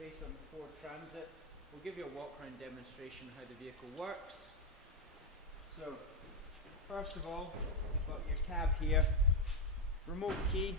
based on the Ford Transit. We'll give you a walk around demonstration how the vehicle works. So, first of all, you've got your cab here, remote key,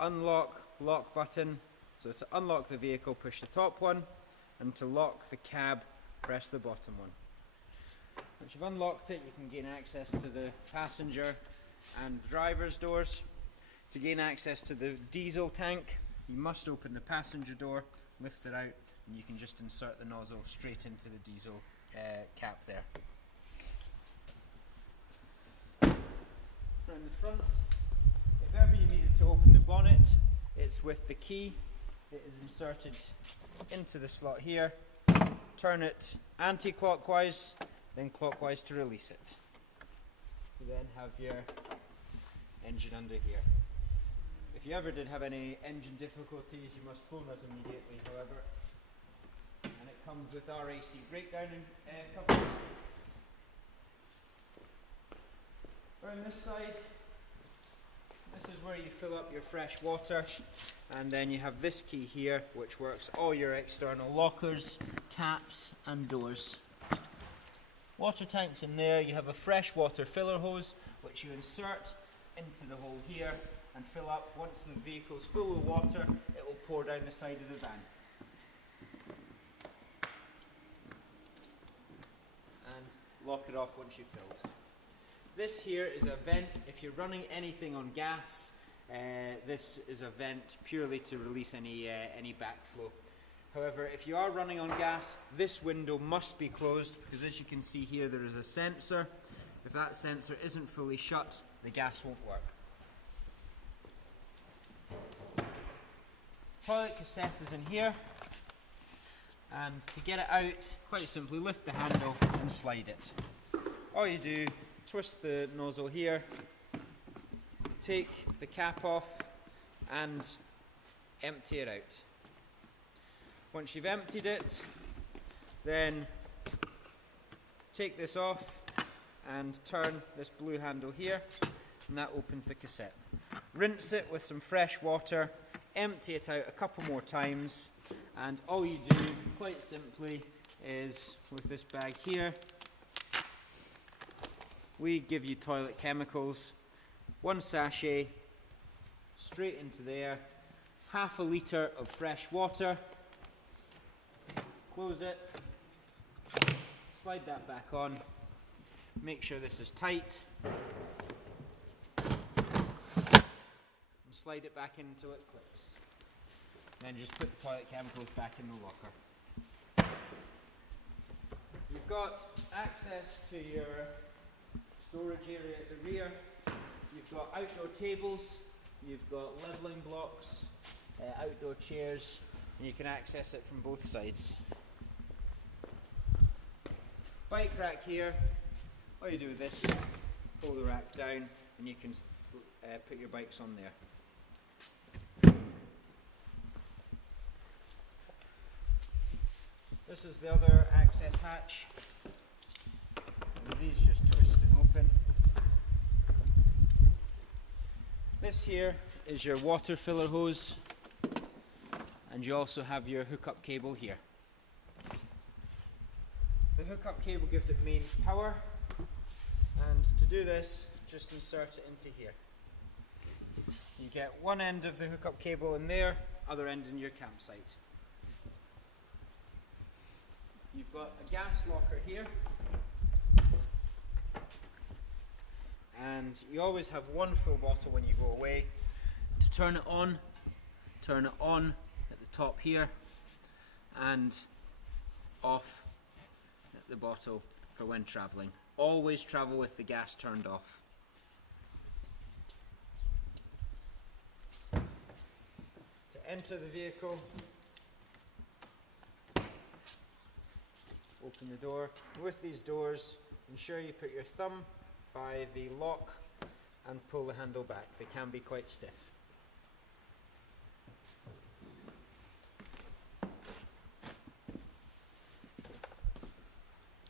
unlock, lock button. So to unlock the vehicle, push the top one, and to lock the cab, press the bottom one. Once you've unlocked it, you can gain access to the passenger and driver's doors. To gain access to the diesel tank, you must open the passenger door, lift it out, and you can just insert the nozzle straight into the diesel cap there. Around the front, if ever you needed to open the bonnet, it's with the key. It is inserted into the slot here. Turn it anti-clockwise, then clockwise to release it. You then have your engine under here. If you ever did have any engine difficulties, you must phone us immediately, however. And it comes with our AC breakdown cover. Around this side, this is where you fill up your fresh water, and then you have this key here which works all your external lockers, caps and doors. Water tanks in there. You have a fresh water filler hose which you insert into the hole here and fill up. Once the vehicle's full of water, it will pour down the side of the van. And lock it off once you've filled. This here is a vent. If you're running anything on gas, this is a vent purely to release any backflow. However, if you are running on gas, this window must be closed because, as you can see here, there is a sensor. If that sensor isn't fully shut, the gas won't work. Toilet cassette is in here, and to get it out, quite simply lift the handle and slide it. All you do, twist the nozzle here, take the cap off and empty it out. Once you've emptied it, then take this off and turn this blue handle here, and that opens the cassette. Rinse it with some fresh water, empty it out a couple more times, and all you do, quite simply, is with this bag here, we give you toilet chemicals, 1 sachet, straight into there, half a litre of fresh water, close it, slide that back on, make sure this is tight, and slide it back in until it clicks. Then just put the toilet chemicals back in the locker. You've got access to your storage area at the rear. You've got outdoor tables, you've got levelling blocks, outdoor chairs, and you can access it from both sides. Bike rack here. All you do with this, pull the rack down, and you can put your bikes on there. This is the other access hatch. And these just twist and open. This here is your water filler hose, and you also have your hookup cable here. The hookup cable gives it mains power, and to do this, just insert it into here. You get one end of the hookup cable in there, other end in your campsite. You've got a gas locker here, and you always have one full bottle when you go away. To turn it on at the top here, and off at the bottle for when travelling. Always travel with the gas turned off. To enter the vehicle, open the door. With these doors, ensure you put your thumb by the lock and pull the handle back. They can be quite stiff.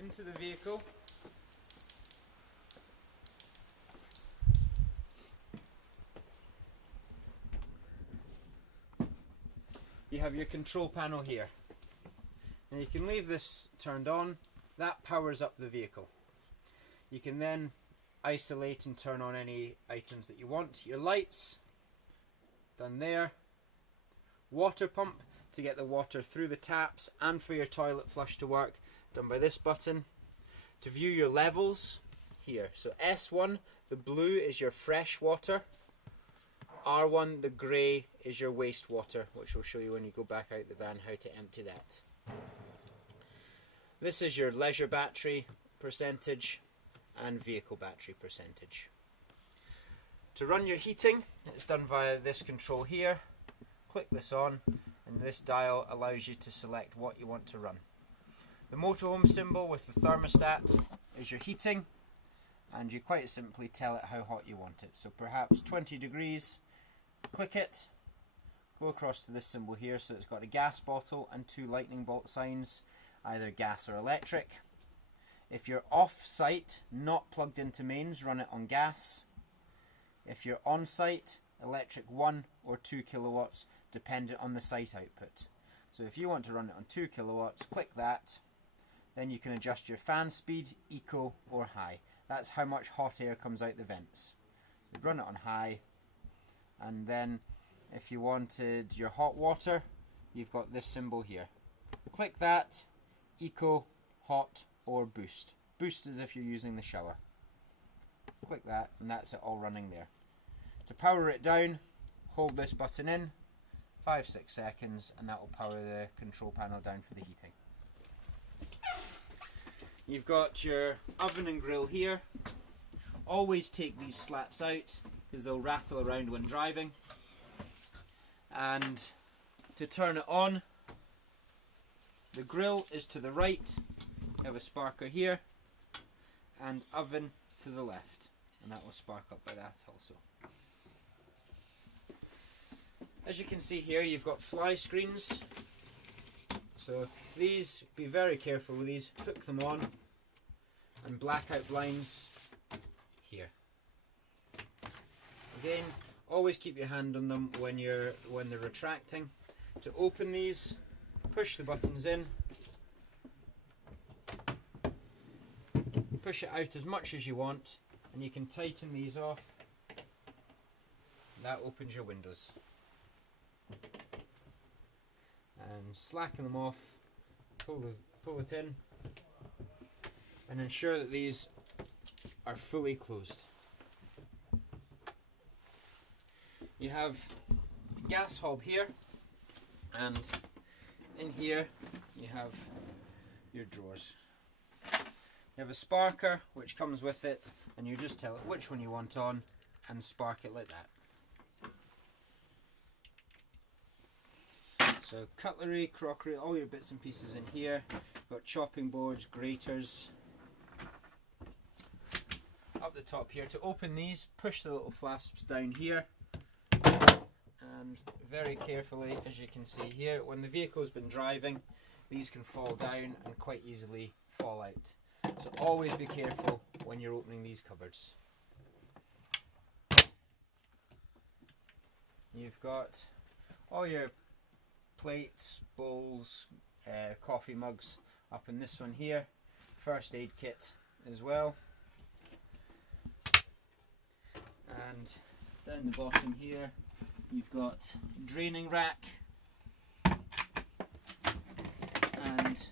Into the vehicle. you have your control panel here. And you can leave this turned on. That powers up the vehicle. You can then isolate and turn on any items that you want. Your lights, done there. Water pump to get the water through the taps and for your toilet flush to work, done by this button. To view your levels, here. So S1, the blue is your fresh water. R1, the grey, is your wastewater, which we'll show you when you go back out the van how to empty that. This is your leisure battery percentage and vehicle battery percentage. To run your heating, it's done via this control here. Click this on and this dial allows you to select what you want to run. The motorhome symbol with the thermostat is your heating, and you quite simply tell it how hot you want it. So perhaps 20 degrees, click it, go across to this symbol here, so it's got a gas bottle and 2 lightning bolt signs, either gas or electric. If you're off-site, not plugged into mains, run it on gas. If you're on-site, electric 1 or 2 kilowatts, dependent on the site output. So if you want to run it on 2 kilowatts, click that. Then you can adjust your fan speed, eco or high. That's how much hot air comes out the vents. You'd run it on high, and then if you wanted your hot water, you've got this symbol here. Click that, eco, hot or boost. Boost is if you're using the shower. Click that and that's it all running there. To power it down, hold this button in, 5-6 seconds, and that will power the control panel down for the heating. You've got your oven and grill here. Always take these slats out because they'll rattle around when driving. And to turn it on, the grill is to the right, you have a sparker here, and oven to the left, and that will spark up by that also. As you can see here, you've got fly screens. So these, be very careful with these, hook them on, and blackout blinds here. Again, always keep your hand on them when they're retracting. To open these, push the buttons in, push it out as much as you want, and you can tighten these off. That opens your windows. And slacken them off, pull it in, and ensure that these are fully closed. You have a gas hob here, and in here you have your drawers. You have a sparker which comes with it, and you just tell it which one you want on and spark it like that. So cutlery, crockery, all your bits and pieces in here. You've got chopping boards, graters. Up the top here, to open these, push the little flasps down here. And very carefully, as you can see here, when the vehicle's been driving, these can fall down and quite easily fall out. So always be careful when you're opening these cupboards. You've got all your plates, bowls, coffee mugs up in this one here. First aid kit as well. And down the bottom here you've got draining rack and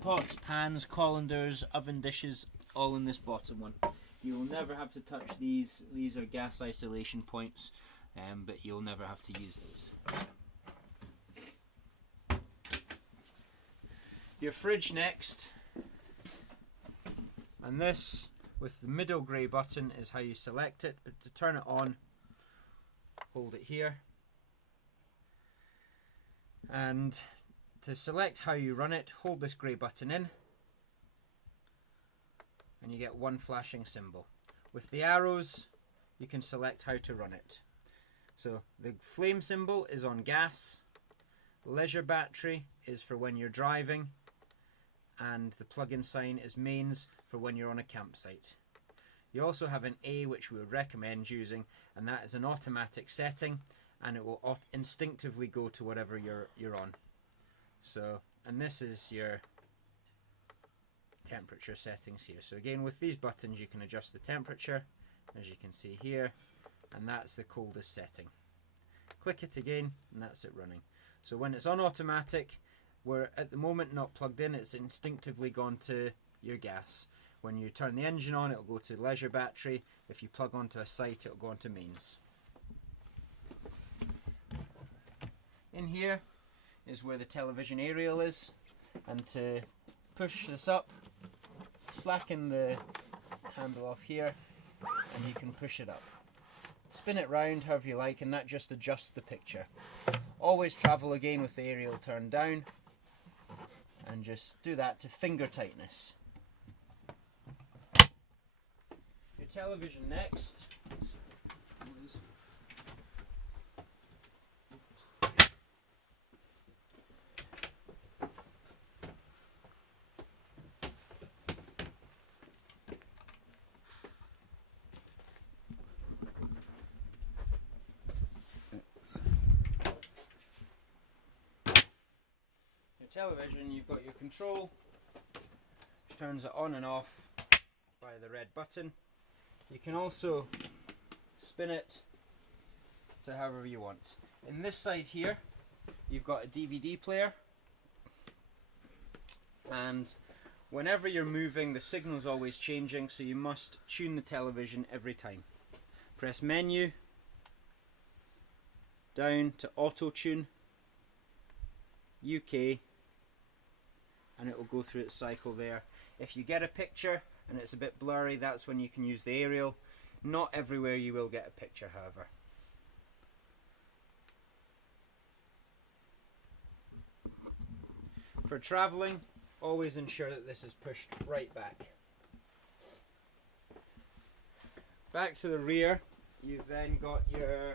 pots, pans, colanders, oven dishes, all in this bottom one. You'll never have to touch these. These are gas isolation points, but you'll never have to use those. Your fridge next, and this with the middle grey button is how you select it, but to turn it on, hold it here, and to select how you run it, hold this grey button in, and you get one flashing symbol. With the arrows you can select how to run it. So the flame symbol is on gas, leisure battery is for when you're driving, and the plug-in sign is mains for when you're on a campsite. You also have an A, which we would recommend using, and that is an automatic setting, and it will instinctively go to whatever you're on. So, and this is your temperature settings here. So again, with these buttons you can adjust the temperature, as you can see here, and that's the coldest setting. Click it again and that's it running. So when it's on automatic, we're at the moment not plugged in, it's instinctively gone to your gas. When you turn the engine on, it'll go to leisure battery. If you plug onto a site, it'll go onto mains. In here is where the television aerial is, and to push this up, slacken the handle off here and you can push it up. Spin it round however you like and that just adjusts the picture. Always travel again with the aerial turned down and just do that to finger tightness. Your television next. Television, you've got your control, which turns it on and off by the red button. You can also spin it to however you want. In this side here, you've got a DVD player, and whenever you're moving, the signal's always changing, so you must tune the television every time. Press menu, down to auto tune, UK, and it will go through its cycle there. If you get a picture and it's a bit blurry, that's when you can use the aerial. Not everywhere you will get a picture, however. For travelling, always ensure that this is pushed right back. Back to the rear, you've then got your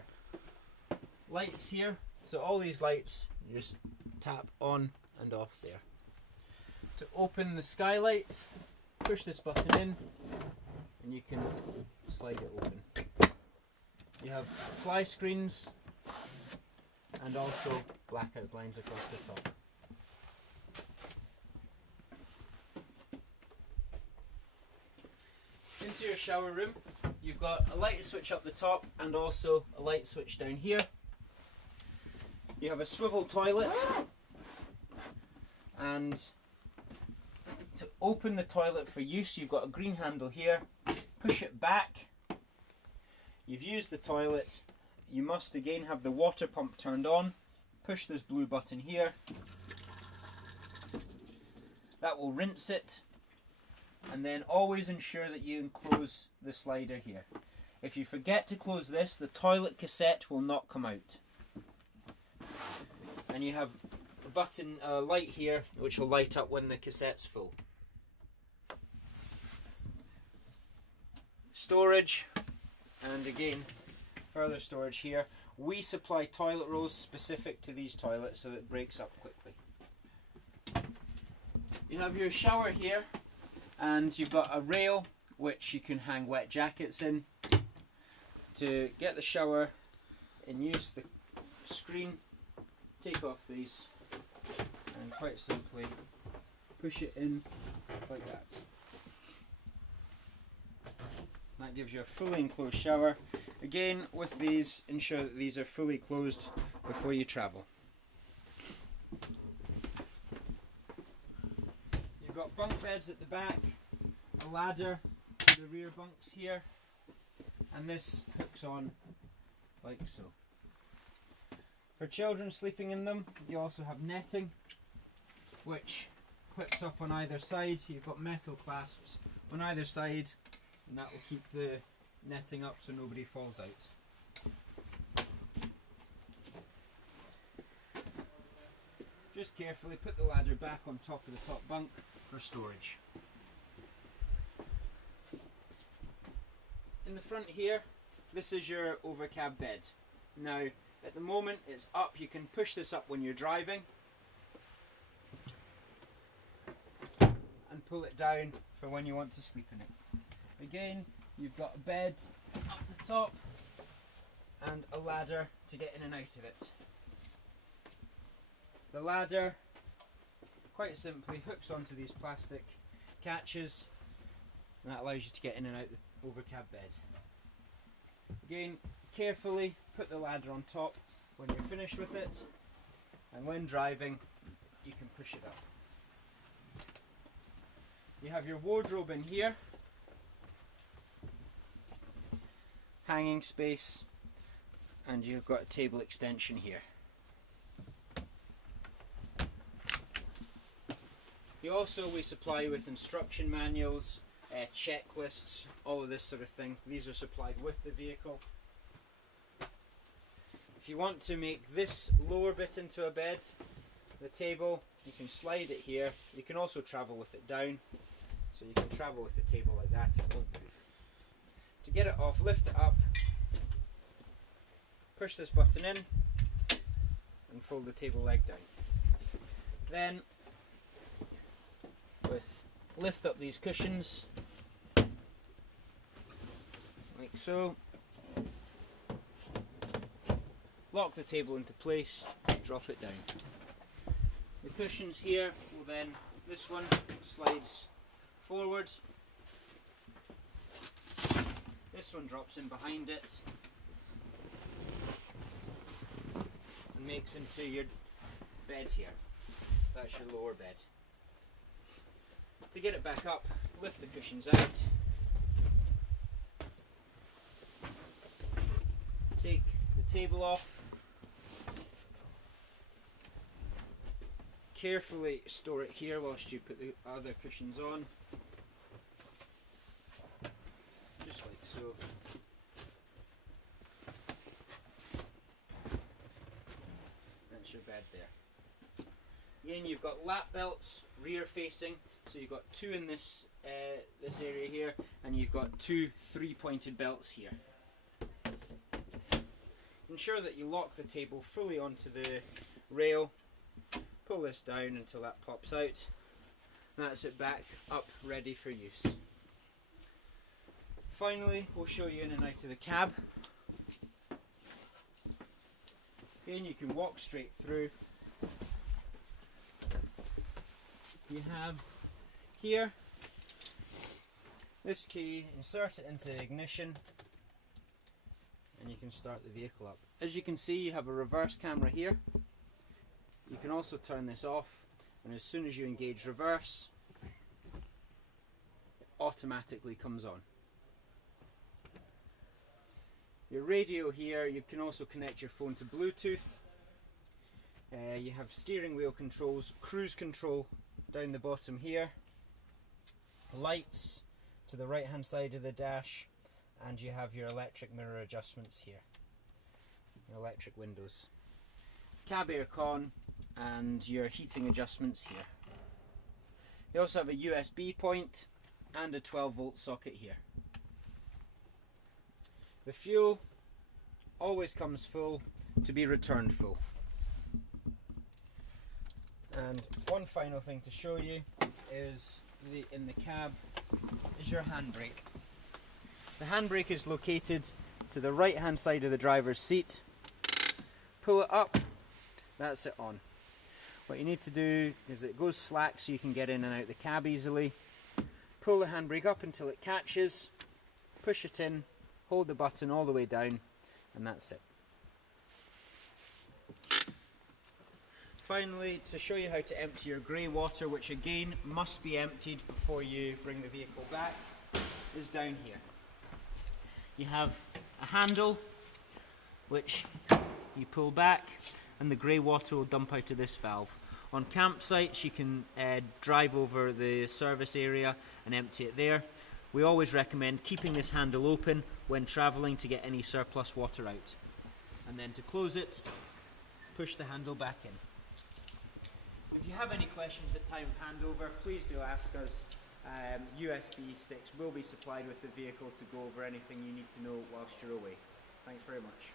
lights here. So all these lights, you just tap on and off there. To open the skylight, push this button in and you can slide it open. You have fly screens and also blackout blinds across the top. Into your shower room, you've got a light switch up the top and also a light switch down here. You have a swivel toilet, and to open the toilet for use, you've got a green handle here. Push it back. You've used the toilet. You must again have the water pump turned on. Push this blue button here. That will rinse it. And then always ensure that you enclose the slider here. If you forget to close this, the toilet cassette will not come out. And you have a button, light here, which will light up when the cassette's full. Storage, and again, further storage here. We supply toilet rolls specific to these toilets so that it breaks up quickly. You have your shower here, and you've got a rail which you can hang wet jackets in. To get the shower in use, the screen, take off these and quite simply push it in like that. That gives you a fully enclosed shower. Again, with these, ensure that these are fully closed before you travel. You've got bunk beds at the back, a ladder to the rear bunks here, and this hooks on like so. For children sleeping in them, you also have netting, which clips up on either side. You've got metal clasps on either side, and that will keep the netting up so nobody falls out. Just carefully put the ladder back on top of the top bunk for storage. In the front here, this is your overcab bed. Now, at the moment it's up. You can push this up when you're driving and pull it down for when you want to sleep in it. Again, you've got a bed up the top and a ladder to get in and out of it. The ladder, quite simply, hooks onto these plastic catches, and that allows you to get in and out the overcab bed. Again, carefully put the ladder on top when you're finished with it, and when driving you can push it up. You have your wardrobe in here, hanging space, and you've got a table extension here. We supply with instruction manuals, checklists, all of this sort of thing. These are supplied with the vehicle. If you want to make this lower bit into a bed, the table, you can slide it here. You can also travel with it down, so you can travel with the table like that, it won't move. To get it off, lift it up, push this button in, and fold the table leg down. Then, lift up these cushions, like so, lock the table into place, drop it down. The cushions here will then, this one slides forward, this one drops in behind it and makes into your bed here. That's your lower bed. To get it back up, lift the cushions out, take the table off, carefully store it here whilst you put the other cushions on, just like so. That's your bed there. Again, you've got lap belts, rear facing. So you've got two in this this area here, and you've got two 3-pointed belts here. Ensure that you lock the table fully onto the rail. Pull this down until that pops out. That's it back up, ready for use. Finally, we'll show you in and out of the cab. Again, you can walk straight through. You have here this key, insert it into ignition, and you can start the vehicle up. As you can see, you have a reverse camera here. You can also turn this off, and as soon as you engage reverse, it automatically comes on. Your radio here, you can also connect your phone to Bluetooth. You have steering wheel controls, cruise control down the bottom here, lights to the right hand side of the dash, and you have your electric mirror adjustments here, your electric windows, cab air con, and your heating adjustments here. You also have a USB point and a 12-volt socket here. The fuel always comes full to be returned full. And one final thing to show you is in the cab is your handbrake. The handbrake is located to the right hand side of the driver's seat. Pull it up, that's it on. What you need to do is it goes slack so you can get in and out the cab easily. Pull the handbrake up until it catches, push it in, hold the button all the way down, and that's it. Finally, to show you how to empty your grey water, which again must be emptied before you bring the vehicle back, is down here. You have a handle which you pull back, and the grey water will dump out of this valve. On campsites you can drive over the service area and empty it there. We always recommend keeping this handle open when travelling to get any surplus water out. And then to close it, push the handle back in. If you have any questions at time of handover, please do ask us. USB sticks will be supplied with the vehicle to go over anything you need to know whilst you're away. Thanks very much.